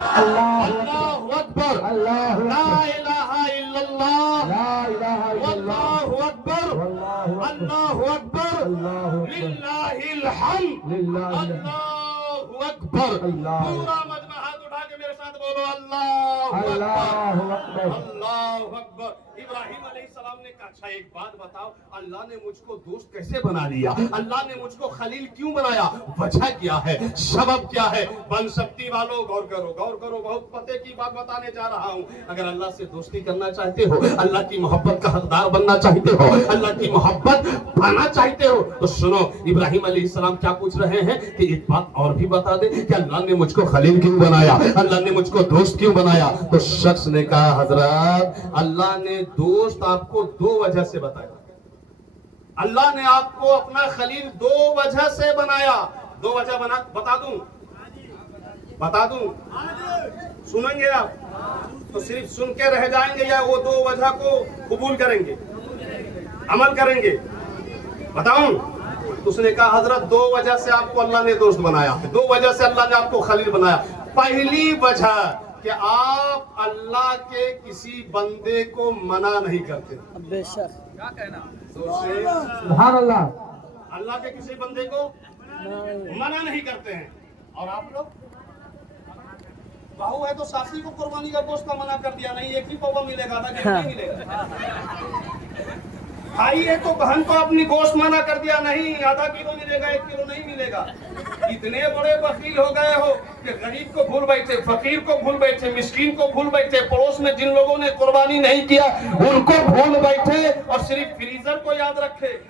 अल्लाहु अकबर, ला इलाहा इल्लल्लाह, वल्लाहु अकबर, अल्लाहु अकबर, लिल्लाहिल हम्द, अल्लाहु अकबर। पूरा मजमा हाथ उठा के मेरे साथ बोलो अल्लाहु अकबर, अल्लाहु अकबर। इब्राहिम अलैहिस्सलाम ने कहा, अच्छा एक बात बताओ, अल्लाह ने मुझको दोस्त कैसे बना लिया? अल्लाह ने मुझको खलील क्यों बनाया? वजह क्या है, सबब क्या है? बन सकती वालों गौर करो, गौर करो, बहुत पते की बात बताने जा रहा हूँ। अगर अल्लाह से दोस्ती करना चाहते हो, अल्लाह की मोहब्बत का हकदार बनना चाहते हो, अल्लाह की मोहब्बत पाना चाहते हो, तो सुनो इब्राहिम अलैहिस्सलाम क्या पूछ रहे हैं कि एक बात और भी बता दे कि अल्लाह ने मुझको खलील क्यों बनाया, अल्लाह ने मुझको दोस्त क्यों बनाया? तो शख्स ने कहा, हजरत अल्लाह ने दोस्त आपको दो वजह से बताया। अल्लाह ने आपको अपना खलील दो वजह से बनाया। दो वजह बता दूं? सुनेंगे आप तो सिर्फ सुन के रह जाएंगे या वो दो वजह को कबूल करेंगे, अमल करेंगे? बताऊं? तो उसने कहा, हजरत दो वजह से आपको अल्लाह ने दोस्त बनाया, दो वजह से अल्लाह ने आपको खलील बनाया। पहली वजह कि आप अल्लाह के किसी बंदे को मना नहीं करते। बेशक, क्या कहना? सुभान अल्लाह, अल्लाह के किसी बंदे को मना नहीं करते हैं। और आप लोग बहू है तो सासी को कुर्बानी का गोश्त का मना कर दिया, नहीं एक ही पौवा मिलेगा, ना नहीं मिलेगा। भाई है तो बहन को अपनी गोश्त मना कर दिया, नहीं आधा किलो मिलेगा, 1 किलो नहीं मिलेगा। इतने बड़े बखील हो गए हो कि गरीब को भूल बैठे, फकीर को भूल बैठे, मिस्कीन को भूल बैठे, पड़ोस में जिन लोगों ने कुर्बानी नहीं किया उनको भूल बैठे और सिर्फ फ्रीजर को याद रखे।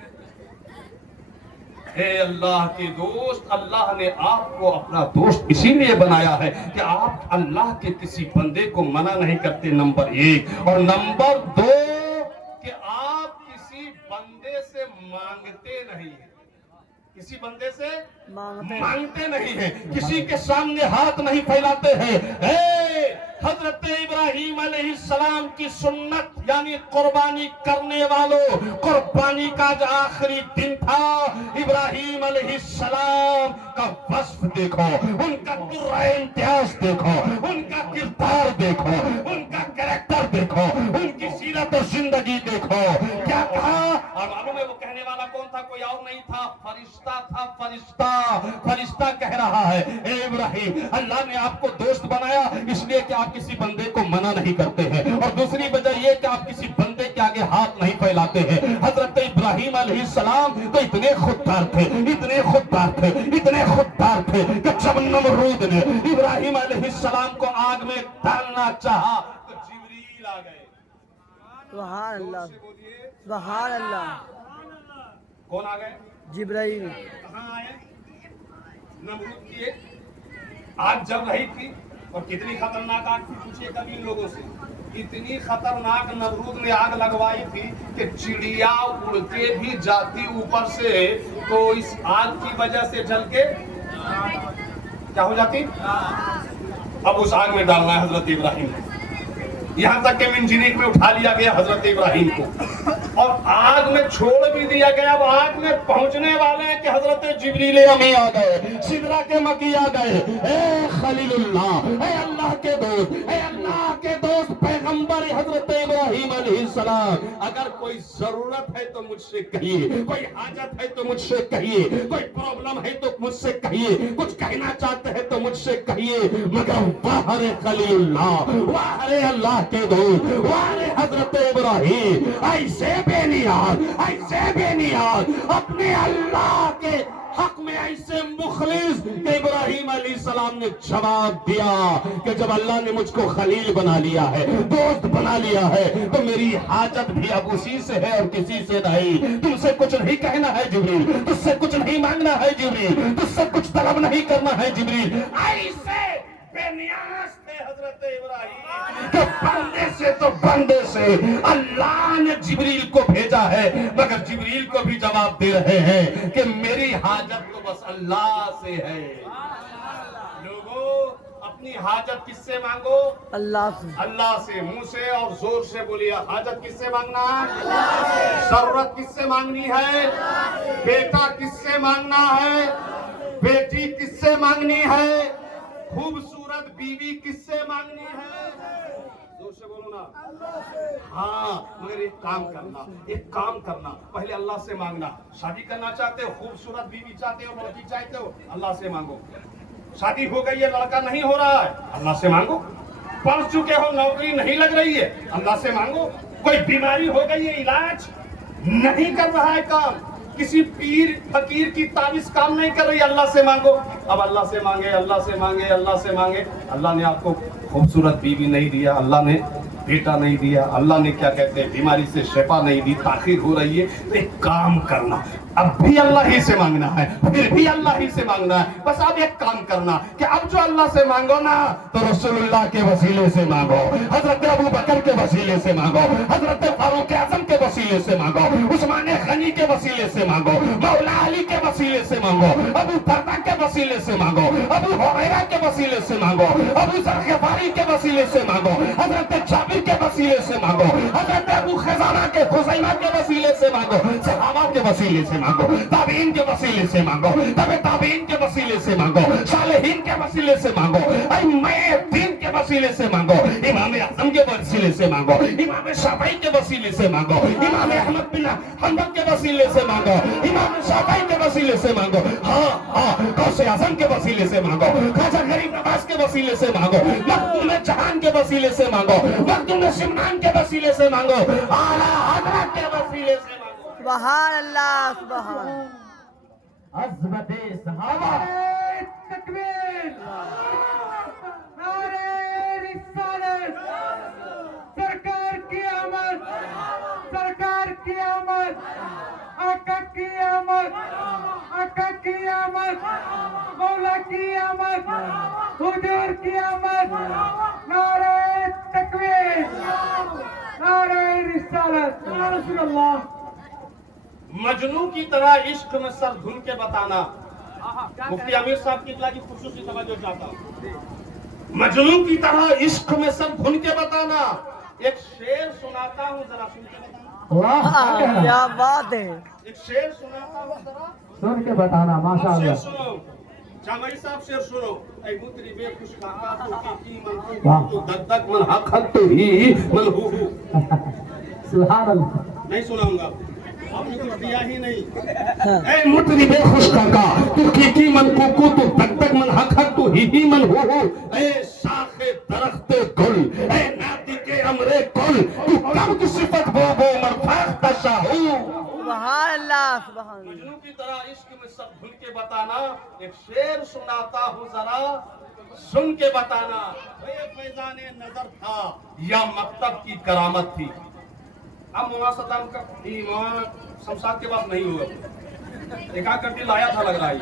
हे अल्लाह के दोस्त, अल्लाह ने आपको अपना दोस्त इसीलिए बनाया है कि आप अल्लाह के किसी बंदे को मना नहीं करते, नंबर 1। और नंबर 2 कि आप किसी बंदे से मांगते नहीं हैं, किसी बंदे से मांगते नहीं हैं, किसी के सामने हाथ नहीं फैलाते हैं। हजरत इब्राहिम अलैहिस्सलाम की सुन्नत यानी कुर्बानी करने वालों, कुर्बानी का जो आखिरी दिन था, इब्राहिम अलैहिस्सलाम का वस्फ देखो, उनका पूरा इम्तियाज देखो, उनका किरदार देखो, उनका कैरेक्टर देखो, उनकी सीरत और जिंदगी देखो। क्या कहा? और मालूम है वो कहने वाला कौन था? कोई और नहीं था, फरिश्ता था। फरिश्ता कह रहा है, ए इब्राहिम, अल्लाह ने आपको दोस्त बनाया इसलिए कि आप किसी बंदे को मना नहीं करते हैं, और दूसरी वजह यह कि आप किसी बंदे के आगे हाथ नहीं फैलाते हैं। हजरत इब्राहिम अलैहिस्सलाम तो इतने खुददार थे कि जब नमरूद ने इब्राहिम अलैहिस्सलाम को आग में डालना चाहा तो जिब्रील आ गए। सुभान अल्लाह, सुभान अल्लाह। कौन आ गए? जिब्राइल। कहाँ आए? नमरूद की एक आग जल रही थी, और कितनी खतरनाक आग थी पूछिए कभी इन लोगों से। इतनी खतरनाक नमरूद ने आग लगवाई थी कि चिड़िया उड़ के भी जाती ऊपर से तो इस आग की वजह से जल के क्या हो जाती? अब उस आग में डालना है हजरत इब्राहिम को। यहाँ तक कि मिंजीनिक में उठा लिया गया हजरत इब्राहिम को और आग में छोड़ भी दिया गया। अब आग में पहुंचने वाले हैं कि हजरत जिब्रील अमी आ गए, सिदरा के मकी आ गए। ए खलीलुल्लाह, ए अल्लाह के दोस्त, ए अल्लाह के दोस्त पैगंबर हजरत इब्राहिम अलैहिस्सलाम, अगर कोई जरूरत है तो मुझसे कहिए, कोई हाजत है तो मुझसे कहिए, कोई प्रॉब्लम है तो मुझसे कहिए, कुछ कहना चाहते हैं तो मुझसे कहिए, मगर वाह रे खलीलुल्लाह, वाह रे अल्लाह के दोस्त, वाह रे हजरत इब्राहिम, ऐसे बेनियाज अपने अल्लाह के हक में ऐसे मुखलिस कि इब्राहिम अलैहिस्सलाम ने जवाब दिया कि जब अल्लाह ने मुझको खलील बना लिया है, दोस्त बना लिया है, तो मेरी हाजत भी अब उसी से है और किसी से नहीं। तुमसे कुछ नहीं कहना है जिब्रील, तुझसे कुछ नहीं मांगना है जिब्रील, तुझसे कुछ तलब नहीं करना है जिब्रील। ऐसे बेनियाज थे हजरत इब्राहिम कि बंदे से अल्लाह ने जिब्रील को भेजा है, मगर जिब्रील को भी जवाब दे रहे हैं कि मेरी हाजत तो बस अल्लाह से है। लोगों, अपनी हाजत किससे मांगो? अल्लाह से। अल्लाह से। मुंह से और जोर से बोलिए, हाजत किससे मांगना है? अल्लाह से। जरूरत किससे मांगनी है? बेटा किससे मांगना है? बेटी किससे मांगनी है? खूबसूरत खूबसूरत बीवी किससे मांगनी है? जोर से बोलो ना। हाँ, मगर एक काम करना, पहले अल्लाह से मांगना। शादी करना चाहते हो, खूबसूरत बीवी चाहते हो, लड़की चाहते हो, अल्लाह से मांगो। शादी हो गई है, लड़का नहीं हो रहा है, अल्लाह से मांगो। पढ़ चुके हो, नौकरी नहीं लग रही है, अल्लाह से मांगो। कोई बीमारी हो गई है, इलाज नहीं कर रहा है काम, किसी पीर फकीर की तावीज काम नहीं कर रही, अल्लाह से मांगो। अब अल्लाह से मांगे, अल्लाह से मांगे, अल्लाह से मांगे। अल्लाह ने आपको खूबसूरत बीवी नहीं दिया, अल्लाह ने बेटा नहीं दिया, अल्लाह ने क्या कहते हैं बीमारी से शिफा नहीं दी, ताखीर हो रही है, तो एक काम करना, अब भी अल्लाह ही से मांगना है, फिर भी अल्लाह ही से मांगना है। बस अब एक काम करना कि अब जो अल्लाह से मांगो ना, तो रसूलुल्लाह के वसीले से मांगो, हजरत अबू बकर के वसीले से मांगो, हजरत फारूक आजम के वसीले से मांगो, उस्मान गनी के वसीले से मांगो, मौला अली के वसीले से मांगो, अबू दरदा के वसीले से मांगो, अबू हुरैरा के वसीले से मांगो, अबू जर गिफारी के वसीले से मांगो, हजरत जाबिर के वसीले से मांगो, हजरत अबू खजाना के खुज़ैमा के वसीले से मांगो, सहाबा के वसीले से मांगो, ताबीन के वसीले से मांगो, तबे ताबीन के वसीले से मांगो, सालेहीन के वसीले से मांगो, अइम्माए दीन के वसीले से मांगो, इमाम आज़म के वसीले से मांगो, इमाम शाफई के वसीले से मांगो, इमाम अहमद बिन हंबल के वसीले से मांगो, इमाम शाफई के वसीले से मांगो, हाँ गौसे आज़म के वसीले से मांगो, ख्वाजा गरीब नवाज के वसीले से मांगो, मखदूम जहान के वसीले से मांगो, मखदूम सिमनान के वसीले से मांगो, आला हज़रत के वसीले से मांगो। सुभान अल्लाह, सुभान अज़मत सहाबा, तकबीर, नारे रिसालत, सरकार की आमद, सरकार की आमद, आका की आमद, आका की आमद, मौला की आमद, हुजूर की आमद, नारे तकबीर, नारे रिसालत, या रसूल अल्लाह। मजनू की तरह इश्क में सर धुन के बताना। मुफ्ती आमिर साहब की इतला की खुसूसी तवज्जो चाहता हूं। मजनू की तरह इश्क में सर धुन के बताना। एक शेर सुनाता हूँ, जरा सुन के बताना। वाह, क्या बात है। एक शेर सुनाता हूँ, जरा सुन के बताना, माशाअल्लाह। शेर सुनो, जामई साहब शेर सुनो। ऐ मुतरी बेखुश काका तो की मन तो दगदग मन हक तो ही मन हु सुभान अल्लाह। नहीं सुनाऊंगा, आपने कुछ दिया ही नहीं। ऐ मुतरी बेखुश काका तू की मन कुकू तो दगदग मन हक तो ही मन हु। ऐ शाखे दरख्ते गुल, ऐ नाती के अमरे कुल, तू कब की सिफत वो मरफाक तशाहू। सुभान अल्लाह, सुभान अल्लाह। मजनू की तरह इश्क में सब भूल के बताना। एक शेर सुनाता हूँ, जरा सुन के बताना। ये फैजाने नजर था या मकतब की करामत थी। अब मुनासदाम का ईमान शमशाद के पास नहीं हुआ, एक करके लाया था, लग रहा है।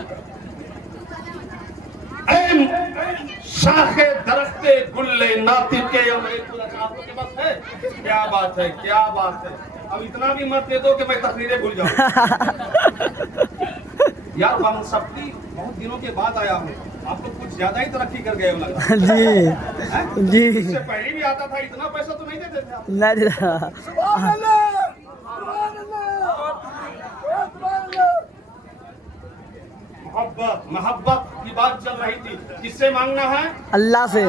शाखे दरख्ते गुल्ले नाती के अमरे कुल, आपके पास है? क्या बात है, क्या बात है। अब इतना भी मत दे दो कि मैं तस्वीरें भूल जाऊं। यार बनसब्ती बहुत दिनों के बाद आया हूँ, आप तो कुछ ज्यादा ही तरक्की कर गए हो लग रहा है। जी जी, इससे पहले भी आता था, इतना पैसा तो नहीं देते थे आप। नहीं दे रहा। मोहब्बत मोहब्बत की बात चल रही थी। किससे मांगना है? अल्लाह से,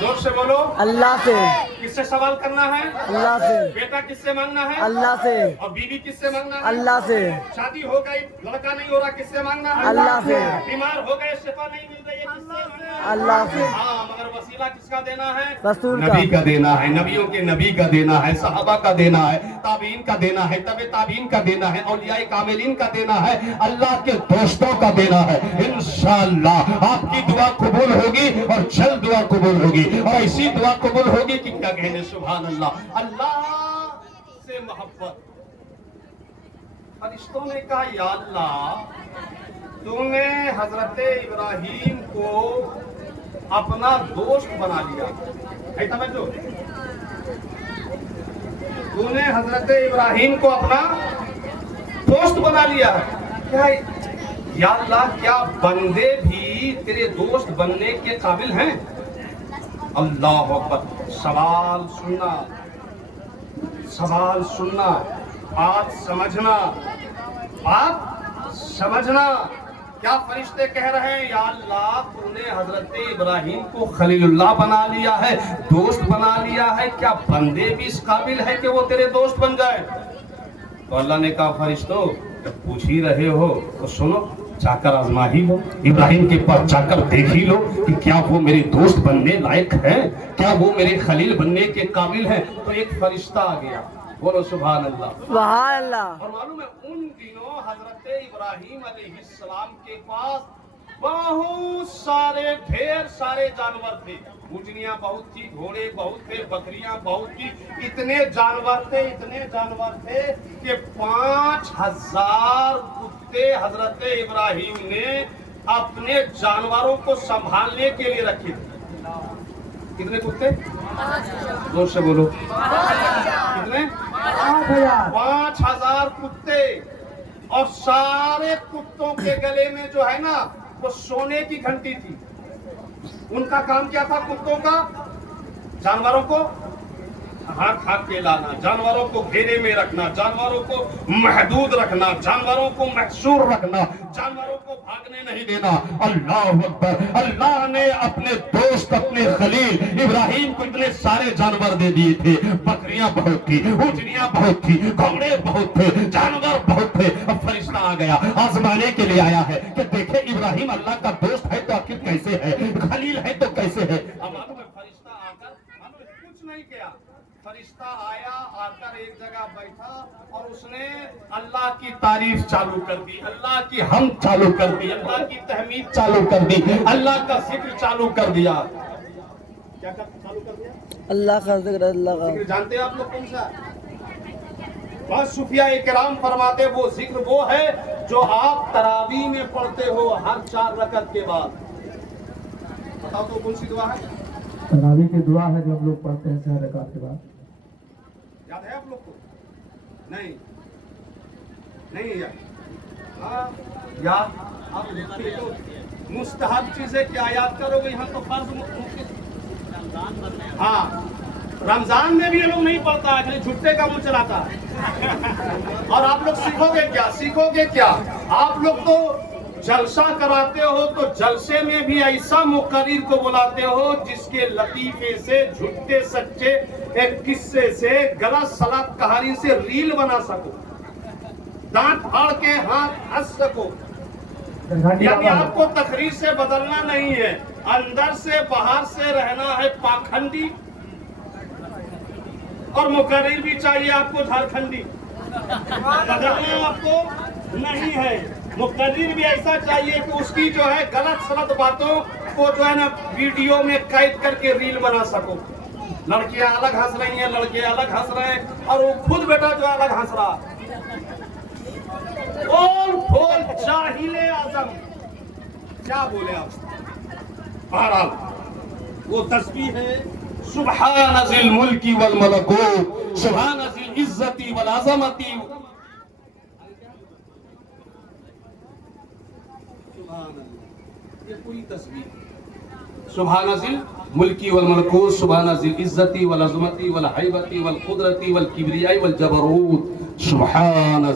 जोर से बोलो। अल्लाह से, किससे सवाल करना है? अल्लाह से, बेटा किससे मांगना है? अल्लाह से, और बीवी किससे मांगना है? अल्लाह से, शादी हो गई, लड़का नहीं हो रहा, किससे मांगना है? अल्लाह से, बीमार हो गए, शिफा नहीं मिल रही है, किससे मांगना है? अल्लाह से। हाँ, मगर वसीला किसका देना है? रसूल नबी का। का देना है, नबियों के नबी का देना है, सहाबा का देना है, ताबीन का देना है, तबे ताबीन का देना है, औलियाए कामिलीन का देना है, अल्लाह के दोस्तों का देना है। इंशाअल्लाह आपकी दुआ कबूल होगी और जल्द दुआ कबूल होगी, और ऐसी दुआ कबूल होगी कि क्या कहने, सुभान अल्लाह। अल्लाह से मोहब्बत। फरिश्तों ने कहा, या अल्लाह तूने हजरत इब्राहीम को अपना दोस्त बना लिया। ऐसा समझो, तूने हजरत इब्राहीम को अपना दोस्त बना लिया है। क्या या अल्लाह, क्या बंदे भी तेरे दोस्त बनने के काबिल हैं? अल्लाह अकबर। सवाल सुनना, सवाल सुनना, बात समझना, बात समझना। کیا فرشتے کہہ رہے ہیں یا اللہ تو نے حضرت ابراہیم کو خلیل اللہ بنا لیا ہے، دوست بنا لیا ہے، کیا بندے بھی اس قابل ہے کہ وہ تیرے دوست بن جائے؟ تو اللہ نے کہا فرشتوں جب پوچھ ہی رہے ہو تو سنو، جا کر آزما ہی لو، ابراہیم کے پاس جا کر دیکھ ہی لو کہ کیا وہ میرے دوست بننے لائق ہیں، کیا وہ میرے خلیل بننے کے قابل ہیں۔ تو ایک فرشتہ آ گیا، بولو سبحان اللہ۔ سبحان اللہ۔ اور معلوم ہے ان دنوں حضرت ابراہیم علیہ السلام کے پاس بہت سارے ڈھیر سارے جانور تھے، اونٹنیاں بہت تھی، گھوڑے بہت تھے، بکریاں بہت تھی، اتنے جانور تھے کہ 5000 کتے حضرت ابراہیم نے اپنے جانوروں کو سنبھالنے کے لیے رکھے تھے۔ کتنے کتے؟ زور سے بولو، کتنے؟ 5000 کتے، اور سارے کتوں کے گلے میں جو ہے نا وہ سونے کی گھنٹی تھی۔ ان کا کام کیا تھا کتوں کا؟ جانوروں کو ہاتھ کے لانا، جانوروں کو گھیرے میں رکھنا، جانوروں کو محدود رکھنا، جانوروں کو محصور رکھنا، جانوروں کو بھاگنے نہیں دینا۔ اللہ اکبر! اللہ نے اپنے دوست اپنے خلیل ابراہیم کو اتنے سارے جانور دے دیے تھے، بکریاں بہت تھی، اونٹنیاں بہت تھی، گھوڑے بہت تھے، جانور بہت تھے۔ اب فرشتہ آ گیا، آزمانے کے لیے آیا ہے کہ دیکھے ابراہیم اللہ کا دوست ہے تو آخر کیسے ہے، خلیل ہے تو کیسے ہے۔ اب معلوم ہے فرشتہ آ کر کچھ نہیں کیا، فرشتہ آیا، آ کر ایک جگہ بیٹھا اور اس نے اللہ کی تعریف چالو کر دی، اللہ کی حمد چالو کر دی، اللہ کی تحمید چالو کر دی، اللہ کا ذکر چالو کر دیا۔ کیا چالو کر دیا؟ اللہ کا ذکر۔ اللہ کا ذکر جانتے ہیں آپ لوگ کون سا؟ بس صوفیاء کرام فرماتے وہ ذکر وہ ہے جو آپ تراویح میں پڑھتے ہو ہر 4 رکعت کے بعد۔ بتاؤ تو کون سی دعا ہے؟ تراویح کی دعا ہے جو ہم لوگ پڑھتے ہیں 4 رکعت کے بعد۔ یاد ہے آپ لوگ کو؟ نہیں یاد؟ ہاں یاد۔ اب مستحب چیزیں کیا یاد کرو گے؟ یہاں تو فرض ہاں رمضان میں بھی یہ لوگ نہیں پڑھتا ہے، جھٹے کا منہ چلاتا ہے۔ اور آپ لوگ سیکھو گے کیا؟ آپ لوگ تو جلسہ کراتے ہو تو جلسے میں بھی ایسا مقرر کو بلاتے ہو جس کے لطیفے سے، جھوٹے سچے ایک قصے سے، غلط سلط کہانی سے ریل بنا سکو، دانت پھاڑ کے ہاتھ ہنس سکو۔ یعنی آپ کو تقریر سے بدلنا نہیں ہے، اندر سے باہر سے رہنا ہے پاکھنڈی، اور مقرر بھی چاہیے آپ کو جھارکھنڈی، بدلنا آپ کو نہیں ہے۔ مقرر بھی ایسا چاہیے کہ اس کی جو ہے غلط سلط باتوں کو جو ہے نا ویڈیو میں قید کر کے ریل بنا سکو۔ لڑکیاں الگ ہنس رہی ہیں، لڑکے الگ ہنس رہے ہیں، اور وہ خود بیٹا جو ہے الگ ہنس رہا۔ بول جاہل اعظم، کیا بولے آپ؟ بہرحال وہ تسبیح ہے سبحان ذی الملک والملکوت، سبحان ذی العزت والعظمت، یہ پوری تسبیح سبحان ذی الملک والملکوت، سبحان ذی العزت والعظمت والہیبت والقدرت والکبریاء والجبروت، سبحان